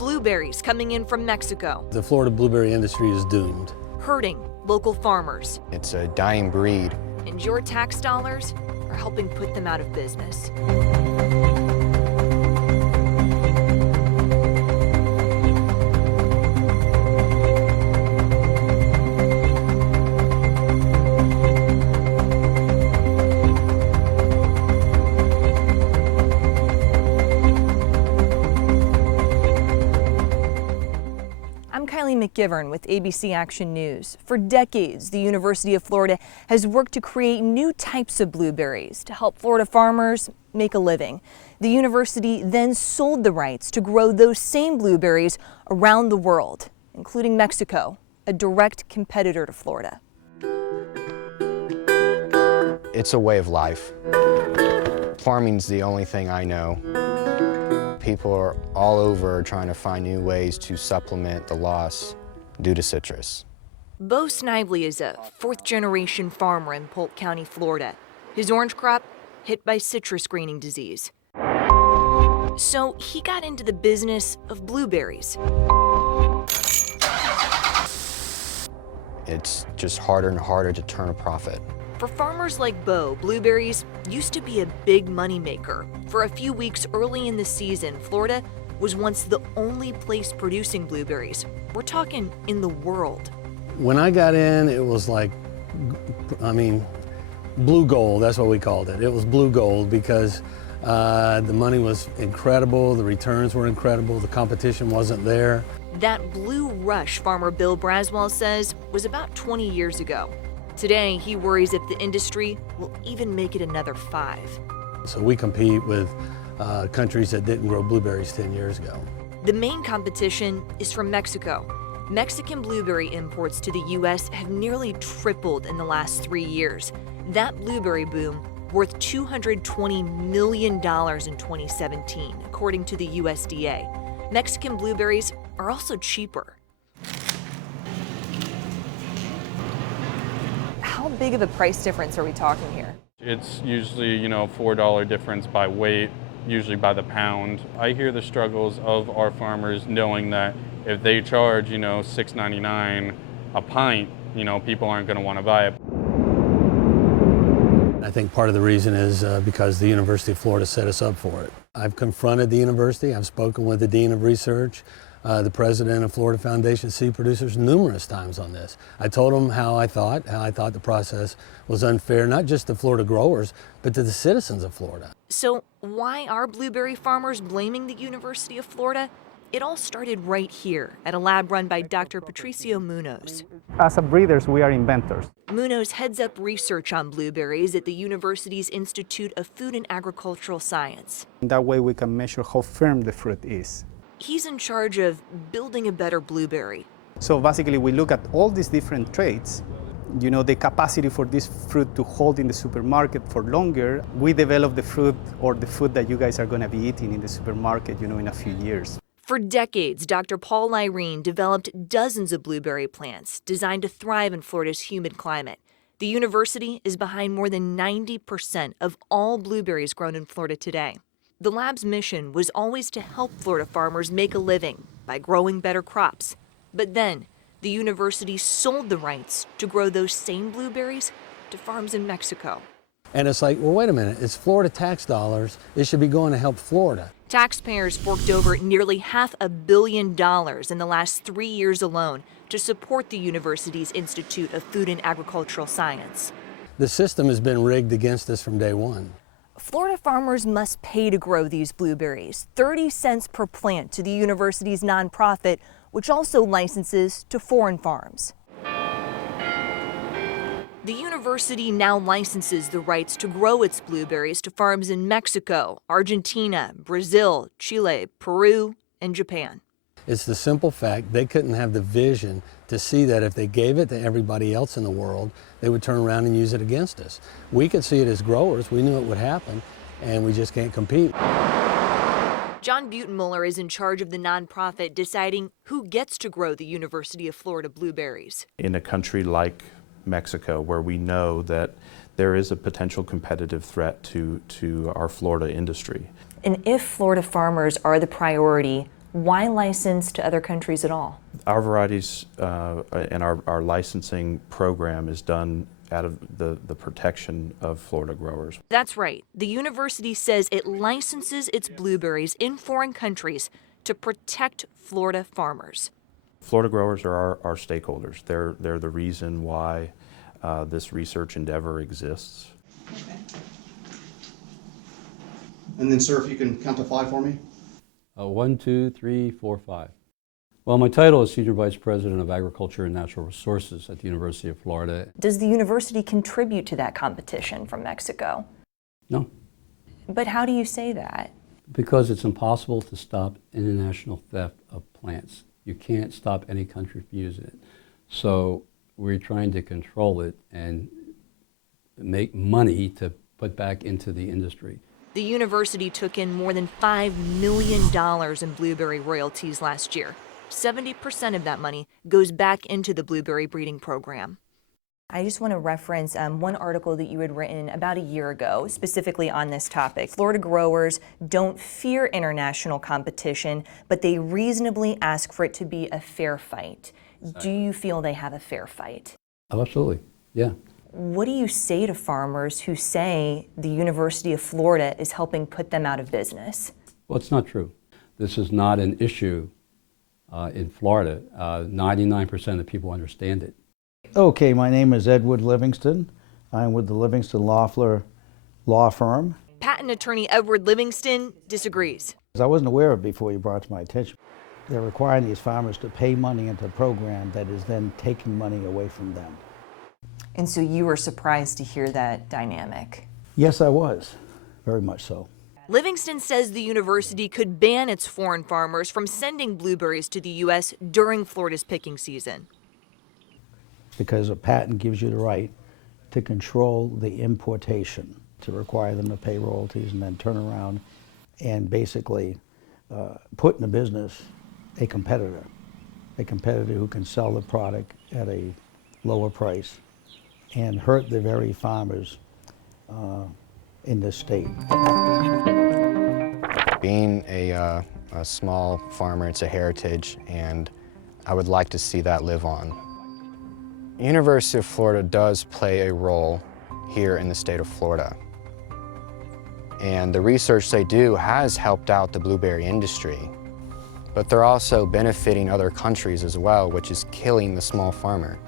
blueberries coming in from Mexico. The Florida blueberry industry is doomed. Hurting local farmers. It's a dying breed. And your tax dollars are helping put them out of business. I'm Kylie McGivern with ABC Action News. For decades, the University of Florida has worked to create new types of blueberries to help Florida farmers make a living. The university then sold the rights to grow those same blueberries around the world, including Mexico, a direct competitor to Florida. It's a way of life. Farming's the only thing I know. People are all over trying to find new ways to supplement the loss due to citrus. Bo Snively is a fourth-generation farmer in Polk County, Florida. His orange crop hit by citrus greening disease. So he got into the business of blueberries. It's just harder and harder to turn a profit. For farmers like Bo, blueberries used to be a big moneymaker. For a few weeks early in the season, Florida was once the only place producing blueberries. We're talking in the world. When I got in, it was like, blue gold, that's what we called it. It was blue gold because the money was incredible, the returns were incredible, the competition wasn't there. That blue rush, farmer Bill Braswell says, was about 20 years ago. Today, he worries if the industry will even make it another 5. So we compete with countries that didn't grow blueberries 10 years ago. The main competition is from Mexico. Mexican blueberry imports to the U.S. have nearly tripled in the last 3 years. That blueberry boom worth $220 million in 2017, according to the USDA. Mexican blueberries are also cheaper. How big of a price difference are we talking here? It's usually, $4 difference by weight, usually by the pound. I hear the struggles of our farmers knowing that if they charge, $6.99 a pint, people aren't going to want to buy it. I think part of the reason is because the University of Florida set us up for it. I've confronted the university, I've spoken with the Dean of Research, the president of Florida Foundation Seed Producers numerous times on this. I told them how I thought the process was unfair, not just to Florida growers, but to the citizens of Florida. So why are blueberry farmers blaming the University of Florida? It all started right here at a lab run by Dr. Patricio Munoz. As a breeders, we are inventors. Munoz heads up research on blueberries at the university's Institute of Food and Agricultural Science. That way we can measure how firm the fruit is. He's in charge of building a better blueberry. So basically we look at all these different traits, the capacity for this fruit to hold in the supermarket for longer. We develop the fruit or the food that you guys are going to be eating in the supermarket, in a few years. For decades, Dr. Paul Lyrene developed dozens of blueberry plants designed to thrive in Florida's humid climate. The university is behind more than 90% of all blueberries grown in Florida today. The lab's mission was always to help Florida farmers make a living by growing better crops. But then, the university sold the rights to grow those same blueberries to farms in Mexico. And it's like, well, wait a minute, it's Florida tax dollars. It should be going to help Florida. Taxpayers forked over nearly $500 million in the last 3 years alone to support the university's Institute of Food and Agricultural Science. The system has been rigged against us from day one. Florida farmers must pay to grow these blueberries, 30 cents per plant to the university's nonprofit, which also licenses to foreign farms. The university now licenses the rights to grow its blueberries to farms in Mexico, Argentina, Brazil, Chile, Peru, and Japan. It's the simple fact they couldn't have the vision to see that if they gave it to everybody else in the world, they would turn around and use it against us. We could see it as growers, we knew it would happen, and we just can't compete. John Butenmuller is in charge of the nonprofit deciding who gets to grow the University of Florida blueberries. In a country like Mexico, where we know that there is a potential competitive threat to our Florida industry. And if Florida farmers are the priority, Why license to other countries at all? Our varieties and our licensing program is done out of the protection of Florida growers. That's right. The university says it licenses its blueberries in foreign countries to protect Florida farmers. Florida growers are our stakeholders. They're the reason why this research endeavor exists. Okay. And then, sir, if you can count to 5 for me. 1, 2, 3, 4, 5. Well, my title is Senior Vice President of Agriculture and Natural Resources at the University of Florida. Does the university contribute to that competition from Mexico? No, But how do you say that? because it's impossible to stop international theft of plants. You can't stop any country from using it. So we're trying to control it and make money to put back into the industry. The university took in more than $5 million in blueberry royalties last year. 70% of that money goes back into the blueberry breeding program. I just want to reference one article that you had written about a year ago, specifically on this topic. Florida growers don't fear international competition, but they reasonably ask for it to be a fair fight. Do you feel they have a fair fight? Oh, absolutely, yeah. What do you say to farmers who say the University of Florida is helping put them out of business? Well, it's not true. This is not an issue in Florida. 99% of people understand it. Okay, my name is Edward Livingston. I'm with the Livingston Loeffler Law Firm. Patent attorney Edward Livingston disagrees. I wasn't aware of it before you brought it to my attention. They're requiring these farmers to pay money into a program that is then taking money away from them. And so you were surprised to hear that dynamic. Yes, I was, very much so. Livingston says the university could ban its foreign farmers from sending blueberries to the U.S. during Florida's picking season. Because a patent gives you the right to control the importation, to require them to pay royalties and then turn around and basically put in the business a competitor who can sell the product at a lower price and hurt the very farmers in this state. Being a small farmer, it's a heritage, and I would like to see that live on. University of Florida does play a role here in the state of Florida. And the research they do has helped out the blueberry industry. But they're also benefiting other countries as well, which is killing the small farmer.